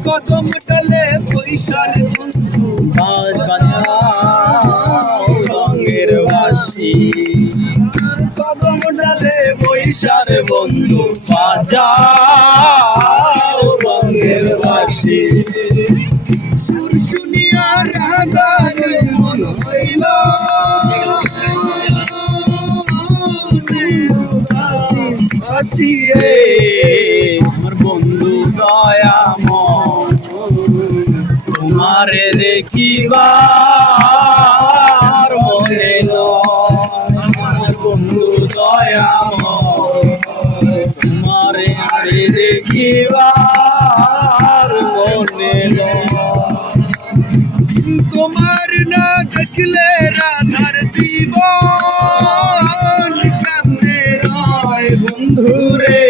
কদম ডালে বৈশার বন্ধু বাজাও রঙের বাঁশি কদম ডালে বৈশার বন্ধু বাজাও রঙের বাঁশি সুর শুনিয়া রাধার মন হইল বাঁশি রে আমার বন্ধু দয়াময় তোমারে দেখিবার মনে লয় আমার বন্ধু দয়াময় তোমারে দেখিবার মনে লয় তোমার না দেখলে রাধার জীবন কেমনে রয় বন্ধু রে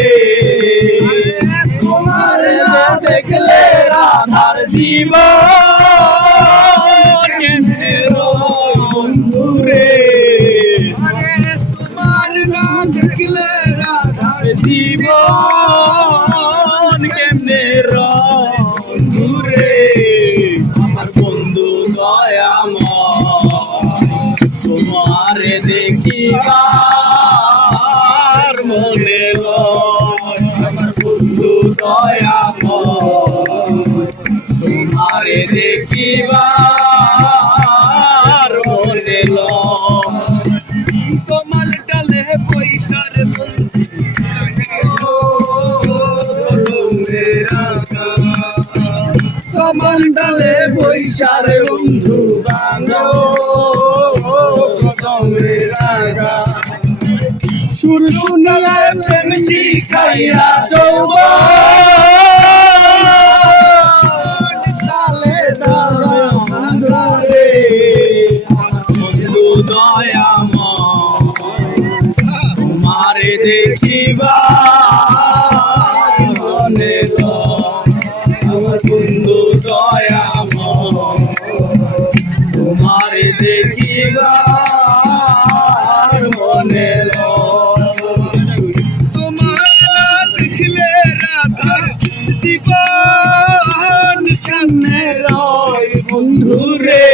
তোমার না দেখলে রাধার জীবন কেমনে রয় বন্ধু রে তোমার না দেখলে রাধার জীবন কেমনে রয় বন্ধু রে আমার বন্ধু দয়াময় তোমারে দেখিবার মনে লয় আমার বন্ধু দয়াময় তোমারে দেখিবার মনে লয় কমল ডালে বৈশার বন্ধু কমল ডালে বৈশার বন্ধু বাংলো কদমের আগা সুর শুনলে প্রেম শিখাইয়া যৌবন ডালে ডালে বন্ধু দয়াময় তোমারে দেখিবার মনে লয় আমার বন্ধু দয়াময় তোমারে দেখিবার মনে লয় তোমার দেখলে রাধার জীবন কেমনে রয় বন্ধু রে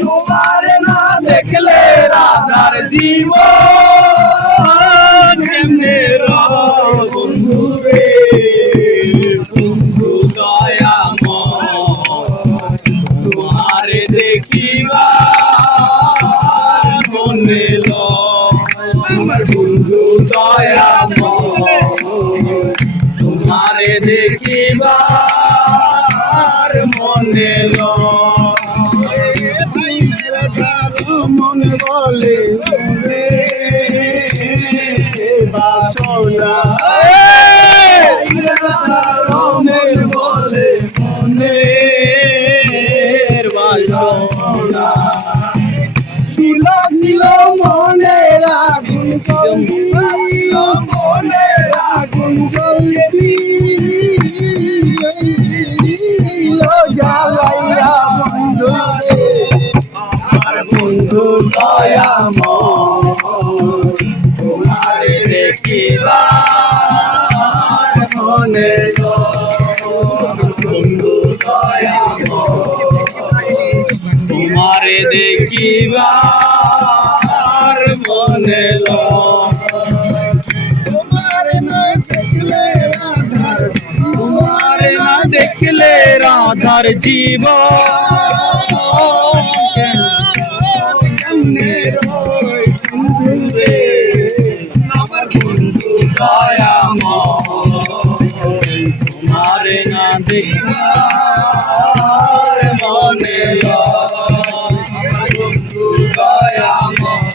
তোমার না দেখলে রাধার জীবন কেমনে রয় বন্ধু রে বন্ধু দয়াময় তোমারে দেখিবার মনে লয় আমার বন্ধু দয়াময় তোমারে দেখিবার মনে লয় মন বলে রে বাসনা মনের বলে মনের বাসনা শুলা ছিল মনে আগুন জলদি মনে আগুন জলদি জ্বালাইয়া বন্ধু আমার বন্ধু দয়াময় তোমারে দেখিবার মনে লয় বন্ধু দয়াময় তোমারে দেখিবার মনে লয় তোমার না দেখলে রাধার তোমারে না দেখলে রাধার জীবন কেমনে রয় বন্ধু রে আমার বন্ধু দয়াময় তোমারে না দেখিবার মনে লয় আমার বন্ধু দয়াময়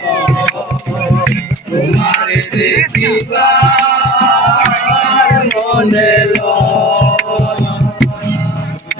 তোমারে দেখিবার মনে লয়।